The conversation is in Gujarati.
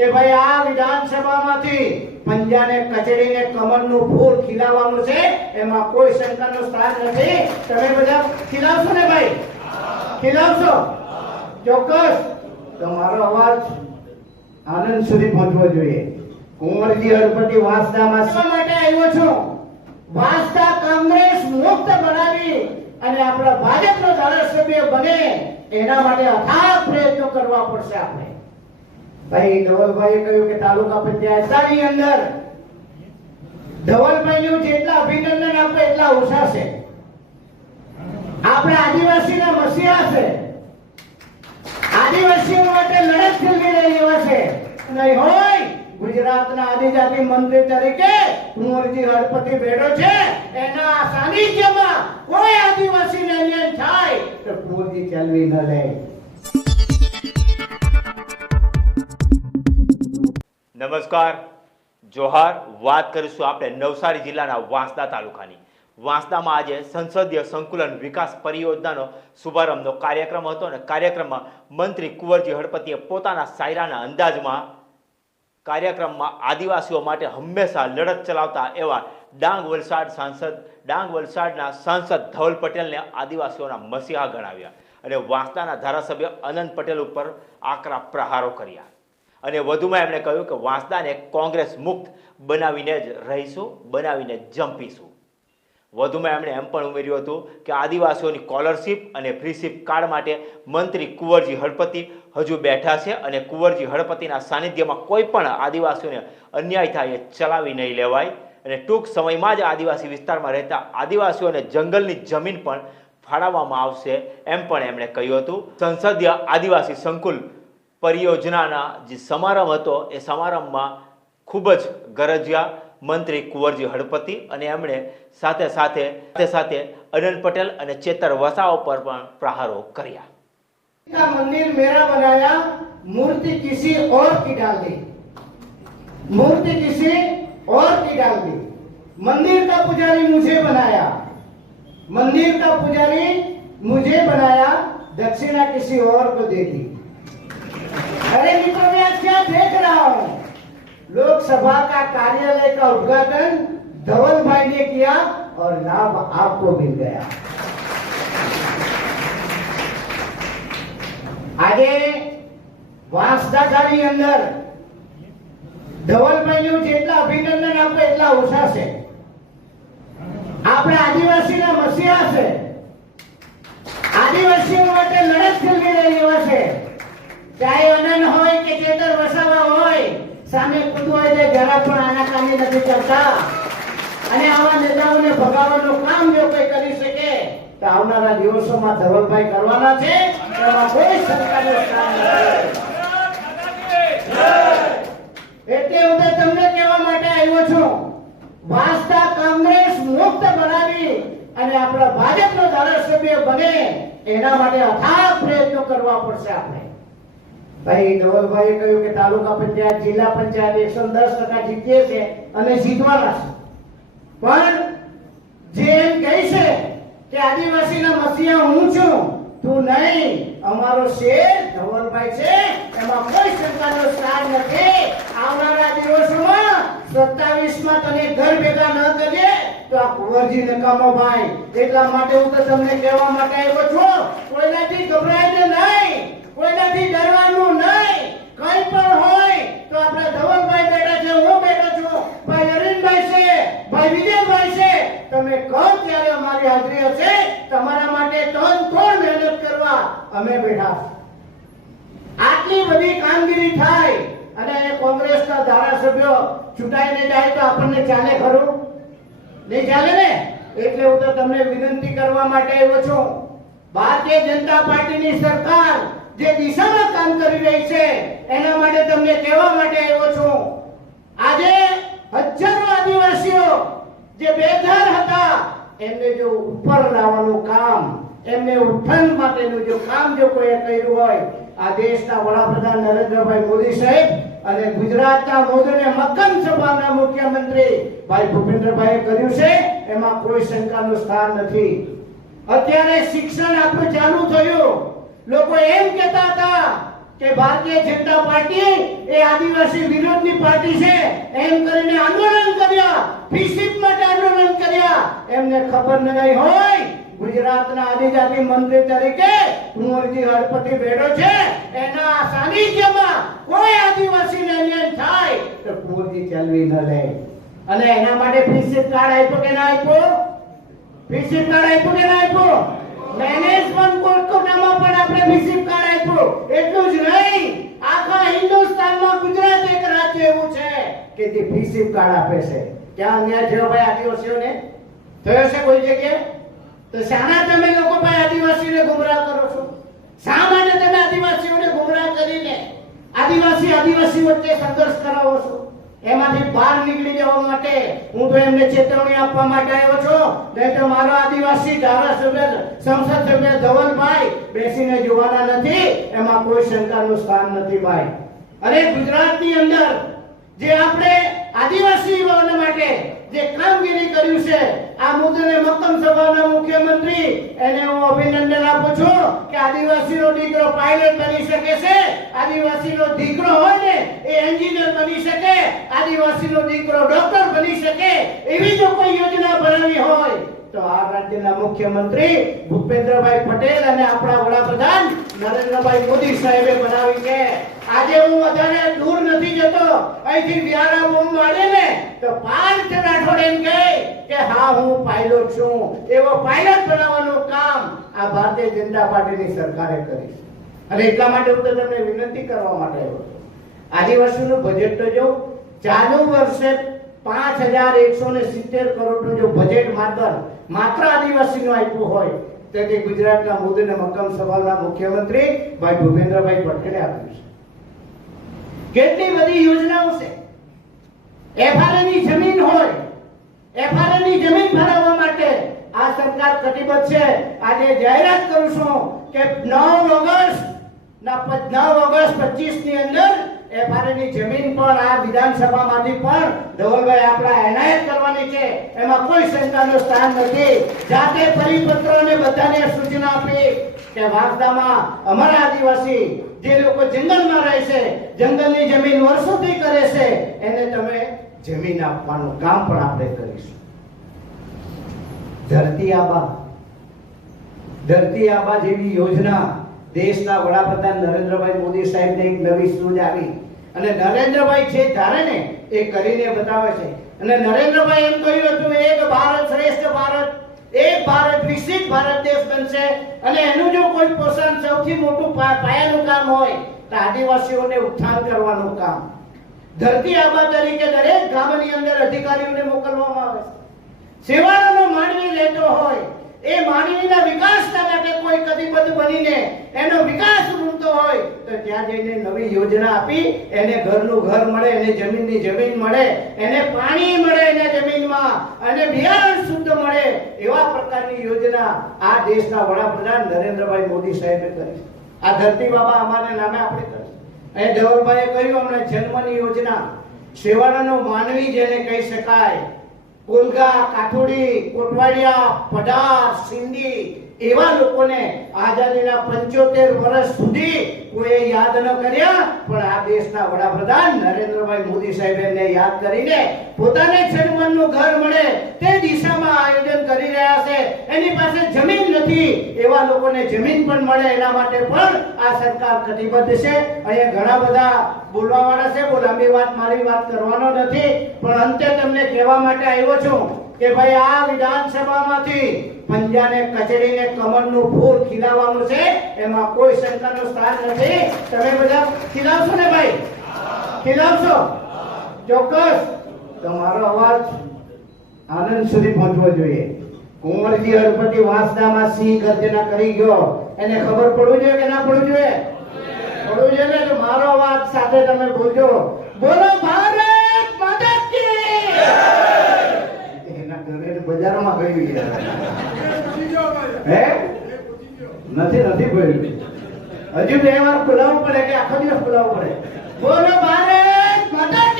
કે ભાઈ આ વિધાનસભામાંથી પંજાને કચડીને કમળનું ફૂલ ખીલાવવાનું છે, એમાં કોઈ શંકાનું સ્થાન નથી. તમે બધા ખીલાવશો ને ભાઈ? ખીલાવશો? ચોક્કસ. તમારો અવાજ આનંદ સુધી પહોંચવો જોઈએ. કુંવરજી હરપતિ વાંસદામાં શા માટે આવ્યો છું. વાંસદા કોંગ્રેસ મુક્ત બનાવી અને આપણા ભાજપનો ધારાસભ્ય બને, એના માટે અથાગ પ્રયત્નો કરવા પડશે આપણે. ભાઈ, ધવલભાઈએ કહ્યું કે તાલુકા પંચાયતની અંદર ધવલભાઈનું જેટલા અભિનંદન આપે એટલા ઓછા છે. આપણે આદિવાસીના મસીહા છે. આદિવાસીઓ માટે લડત ખેલવી રહી એવા છે. નહીં હોય, ગુજરાતના આદિજાતિ મંત્રી તરીકે કુંવરજી હળપતિ બેઠો છે. એના સાનિધ્યમાં કોઈ આદિવાસીને અન્યાય થાય તો કુંવરજી ચાલવી ન લે. નમસ્કાર. જોહાર, વાત કરીશું આપણે નવસારી જિલ્લાના વાંસદા તાલુકાની. વાંસદામાં આજે સંસદીય સંકુલન વિકાસ પરિયોજનાનો શુભારંભનો કાર્યક્રમ હતો અને કાર્યક્રમમાં મંત્રી કુંવરજી હળપતિએ પોતાના સાયરાના અંદાજમાં કાર્યક્રમમાં આદિવાસીઓ માટે હંમેશા લડત ચલાવતા એવા ડાંગ વલસાડ સાંસદ, ડાંગ વલસાડના સાંસદ ધવલ પટેલને આદિવાસીઓના મસીહા ગણાવ્યા અને વાંસદાના ધારાસભ્ય અનંત પટેલ ઉપર આકરા પ્રહારો કર્યા. અને વધુમાં એમણે કહ્યું કે વાંસદાને કોંગ્રેસ મુક્ત બનાવીને જ રહીશું, બનાવીને જંપીશું. વધુમાં એમણે એમ પણ ઉમેર્યું હતું કે આદિવાસીઓની કોલરશીપ અને ફ્રીશીપ કાર્ડ માટે મંત્રી કુંવરજી હળપતિ હજુ બેઠા છે અને કુંવરજી હળપતિના સાનિધ્યમાં કોઈ પણ આદિવાસીઓને અન્યાય થાય એ ચલાવી નહીં લેવાય અને ટૂંક સમયમાં જ આદિવાસી વિસ્તારમાં રહેતા આદિવાસીઓને જંગલની જમીન પણ ફાળવવામાં આવશે એમ પણ એમણે કહ્યું હતું. સંસદીય આદિવાસી સંકુલ પરિયોજનાના જે સમારંભ હતો એ સમારંભમાં ખૂબ જ ગરજ્યા મંત્રી કુંવરજી હળપતિ અને એમણે સાથે સાથે સાથે સાથે અનંત પટેલ અને ચેતર વસાવા પર પણ પ્રહારો કર્યા का मंदिर मेरा बनाया मूर्ति किसी और की डाल दी मूर्ति किसी और की डाल दी मंदिर का पुजारी मुझे बनाया मंदिर का पुजारी मुझे बनाया दक्षिणा किसी और को दे दी अरे मित्रों मैं आज क्या देख रहा हूं लोकसभा का कार्यालय का उद्घाटन धवल भाई ने किया और लाभ आपको मिल गया આજે વાંસદાની અંદર ધવલભાઈનું જેટલા અભિનંદન આપે એટલા ઓછા છે આપણે આદિવાસીના મસીહા છે આદિવાસીઓ માટે લડત ખેલવી રહી એવા છે ચાહે અનન હોય કે ચેતર વસાવા હોય, સામે કૂદવા જાય જરા પણ આનાકાની નથી કરતા અને આવા નેતાઓને ભગાવવાનું કામ જો કોઈ કરી શકે, તો આવનારા દિવસોમાં ધવલભાઈ કરવાના છે. એમાં કોઈ શંકાનું સ્થાન એટલે હું તમને કહેવા માટે આવ્યો છું વાસ્તા કોંગ્રેસ મુક્ત બનાવી અને આપણા ભાજપનો ધારાસભ્ય બને, એના માટે અથાગ પ્રયત્નો કરવા પડશે આપણે. ભાઈ ધવલભાઈએ કહ્યું કે તાલુકા પંચાયત, જિલ્લા પંચાયત એકસો દસ ટકા જીતીએ છે અને જીતવાના છે. પણ જે એમ કહે છે કે આદિવાસીના મસીહા હું છું, તું નહીં, અમારો શેર ધવલભાઈ છે, એમાં કોઈ શંકાનો સ્થાન નથી. આવનારા દિવસોમાં સત્તાવીસમાં તને ઘર ભેગા ન કરીએ તો આ કુંવરજી નકામો ભાઈ. એટલા માટે હું તો તમને કહેવા માટે આવ્યો છું. કોઈનાથી ગભરાઈને નહીં. કોઈનાથી ડરવાનું નહીં. કંઈ પણ હોય તો આપણે ધવલભાઈ બેઠા છે, હું બેઠો છું. ભાઈ નરેનભાઈ છે, ભાઈ વિજયભાઈ છે. તમે કહો ત્યારે અમારી હાજરી હશે. તમારા માટે તન તોડ મહેનત કરવા અમે બેઠા આટલી બધી કામગીરી થાય અને કોંગ્રેસના ધારાસભ્યો ચૂંટાઈને જાય તો આપણને ચાલે ખરું? નહીં ચાલે ને? એટલે હું તો તમને વિનંતી કરવા માટે આવ્યો છું. ભારતીય જનતા પાર્ટીની સરકાર જે દિશામાં કામ કરી રહી છે, એના માટે તમને કહેવા માટે આવ્યો છું. આજે હજારો આદિવાસીઓ જે બેઘર હતા, એમને જો ઉપર લાવવાનું કામ, એમને ઉત્થાન માટેનું જો કામ જો કોઈએ કર્યું હોય, આ દેશના વડાપ્રધાન નરેન્દ્રભાઈ મોદી સાહેબ અને ગુજરાતના મોદીને મક્કમ સભાના મુખ્યમંત્રી ભાઈ ભૂપેન્દ્રભાઈએ કર્યું છે, એમાં કોઈ શંકાનું સ્થાન નથી. અત્યારે શિક્ષણ આપણું ચાલુ થયું. લોકો એમ કહેતા હતા કે ભારતીય જનતા પાર્ટી એ આદિવાસી વિરોધની પાર્ટી છે, એમ કરીને આંદોલન કર્યા ફીસીપ માટે આંદોલન કર્યા. એમને ખબર ન ગઈ હોય, ગુજરાતના આદિજાતિ મંત્રી તરીકે કુંવરજી હળપતિ બેઠો છે, એના સાનિધ્યમાં કોઈ આદિવાસીને અન્યાય થાય તો કુંવરજી ચલવી ન લે. અને એના માટે ફીસીપ કાર્ડ આપ્યો કે ના આપ્યો? ફીસીપ કાર્ડ આપ્યો કે ના આપ્યું? મેનેજમેન્ટ કોટામાં પણ આપણે ફીસીપ કાર્ડ આપ્યું. એટલું જ નહીં. આખા હિન્દુસ્તાનમાં ગુજરાત એક રાજ્ય એવું છે કે જે વિસિપ કાર્ડ આપે છે. ક્યાં અન્યાય થયો ભાઈ આદિવાસીઓને? થયો છે કોઈ જગ્યાએ? તો શાના તમે લોકો ભાઈ આદિવાસીને ગુમરાહ કરો છો. શા માટે તમે આદિવાસીઓને ગુમરાહ કરીને આદિવાસી આદિવાસી વચ્ચે સંઘર્ષ કરાવો છો? એમાંથી બહાર નીકળી જવા માટે હું તો એમને ચેતવણી આપવા માટે આવ્યો છું. નહીં તો મારો આદિવાસી ધારાસભ્ય, સંસદ સભ્ય ધવલભાઈ બેસીને જોવાના નથી. એમાં કોઈ શંકાનું સ્થાન નથી ભાઈ. અરે ગુજરાતની અંદર જે આપણે આદિવાસી યુવાનો માટે જે કામગીરી કર્યું છે, આ મુદ્દે મક્કમ સભાના મુખ્યમંત્રી એને હું અભિનંદન આપું છું કે આદિવાસીનો દીકરો પાયલટ બની શકે છે. આદિવાસીનો દીકરો હોય ને, એ એન્જિનિયર બની શકે. આદિવાસીનો દીકરો ડોક્ટર બની શકે. એવી જો કોઈ યોજના બનાવી હોય, તો આ રાજ્યના મુખ્યમંત્રી ભૂપેન્દ્રભાઈ પટેલ અને આપણા વડાપ્રધાન નરેન્દ્રભાઈ મોદી સાહેબે બનાવી છે. આજે હું વધારે દૂર જતો અહીંથી વ્યારા બોમ્બ મારે ને તો પાર્થ રાઠોડ એમ કહે કે, હા, હું પાયલોટ છું. એવો પાયલોટ બનાવવાનું કામ આ ભારતીય જનતા પાર્ટીની સરકારે કરી અને એટલા માટે હું તમને વિનંતી કરવા માટે આવ્યો છું. આદિવાસીનું બજેટ તો જો ચાલુ વર્ષે પાંચ હજાર એકસો ને સિત્તેર કરોડનું જો બજેટ માત્ર માત્ર આદિવાસીનું આપ્યું હોય, તો તે ગુજરાતના મોદી મક્કમ સભાના મુખ્યમંત્રી ભાઈ ભૂપેન્દ્રભાઈ પટેલે આપ્યું છે. કેટલી બધી યોજનાઓ છે? એફઆરએ ની જમીન હોય એફઆરએ ની જમીન ફાળવવા માટે આ સરકાર કટિબદ્ધ છે. આજે જાહેરાત કરું છું કે 9 ઓગસ્ટ ના 9 ઓગસ્ટ 25 ની અંદર એફઆરએ ની જમીન પણ આ વિધાનસભામાંથી પણ ધવલભાઈ આપણા એનાયત કરવાની છે. એમાં કોઈ શંકાનું સ્થાન નથી. જાતે પરિપત્રોને બધાને સૂચના આપી કે વાર્તામાં અમારા આદિવાસી જે લોકો જંગલમાં રહે છે, જંગલની જમીન વર્ષોથી કરે છે, એને તમે જમીન આપવાનું કામ પણ આપણે કરીશું. ધરતી આબા ધરતી આબા જેવી યોજના દેશના વડાપ્રધાન નરેન્દ્રભાઈ મોદી સાહેબને એક નવી સૂઝ આવી. અને નરેન્દ્રભાઈ છે ધારે ને એ કરીને બતાવે છે. અને નરેન્દ્રભાઈ એમ કહ્યું હતું, એક ભારત શ્રેષ્ઠ ભારત, એક ભારત વિકસિત ભારત દેશ બનશે. અને એનું જો કોઈ પોષણ સૌથી મોટું પાયાનું કામ હોય, તો આદિવાસીઓને ઉત્થાન કરવાનું કામ. ધરતી આબા તરીકે દરેક ગામની અંદર અધિકારીઓને મોકલવામાં આવે છે. હોય એ માનવીના વિકાસના માટે કોઈ કટિબદ્ધ બનીને એનો વિકાસ રૂમતો હોય, તો ત્યાં જઈને નવી યોજના આપી, એને ઘરનું ઘર મળે, એને જમીનની જમીન મળે, એને પાણી મળે એને જમીનમાં, અને બિયારણ શુદ્ધ મળે, એવા પ્રકારની યોજના આ દેશના વડાપ્રધાન નરેન્દ્રભાઈ મોદી સાહેબે કરી આ ધરતી બાબા અમારે નામે આપણે કરી અને ધવલભાઈએ કહ્યું હમણાં જન્મની યોજના સેવાનો માનવી જેને કહી શકાય કોલગા કાઠોડી કોટવાડિયા પઢાર સિંધી એવા લોકોને આઝાદીના પંચોતેર વર્ષ સુધી કોઈએ યાદ ન કર્યા, પણ આ દેશના વડાપ્રધાન નરેન્દ્રભાઈ મોદી સાહેબ યાદ કરીને પોતાને છનમનનું ઘર મળે તે દિશામાં આયોજન કરી રહ્યા છે. એની પાસે જમીન નથી, એવા લોકોને જમીન પણ મળે એના માટે પણ આ સરકાર કટિબદ્ધ છે. અહીંયા ઘણા બધા બોલવા વાળા છે, બોલ લાંબી વાત, મારી વાત કરવાનો નથી, પણ અંતે તમને કહેવા માટે આવ્યો છું. કે ભાઈ આ વિધાનસભામાંથી પંજાને કચડીને કમળનું ફૂલ ખીલાવવાનું છે એમાં કોઈ શંકાનું સ્થાન નથી. તમે બધા ખીલાવશો ને ભાઈ? ખીલાવશો? ચોક્કસ. તમારો અવાજ આનંદ સુધી પહોંચવો જોઈએ. કુંવરજી હળપતિ વાંસદામાં સિંહ ગર્જના કરી ગયો. એને ખબર પડવું જોઈએ કે ના પડવું જોઈએ? પડવું જોઈએ ને? મારો અવાજ સાથે તમે બોલજો. બોલો ભારત માતા કી એના ઘરે તો બજારમાં ગયું. હે? નથી નથી ભર્યું. હજુ બે વાર ખોલાવવું પડે કે આખો દિવસ ખોલાવવું પડે? બોલો ભારત માતા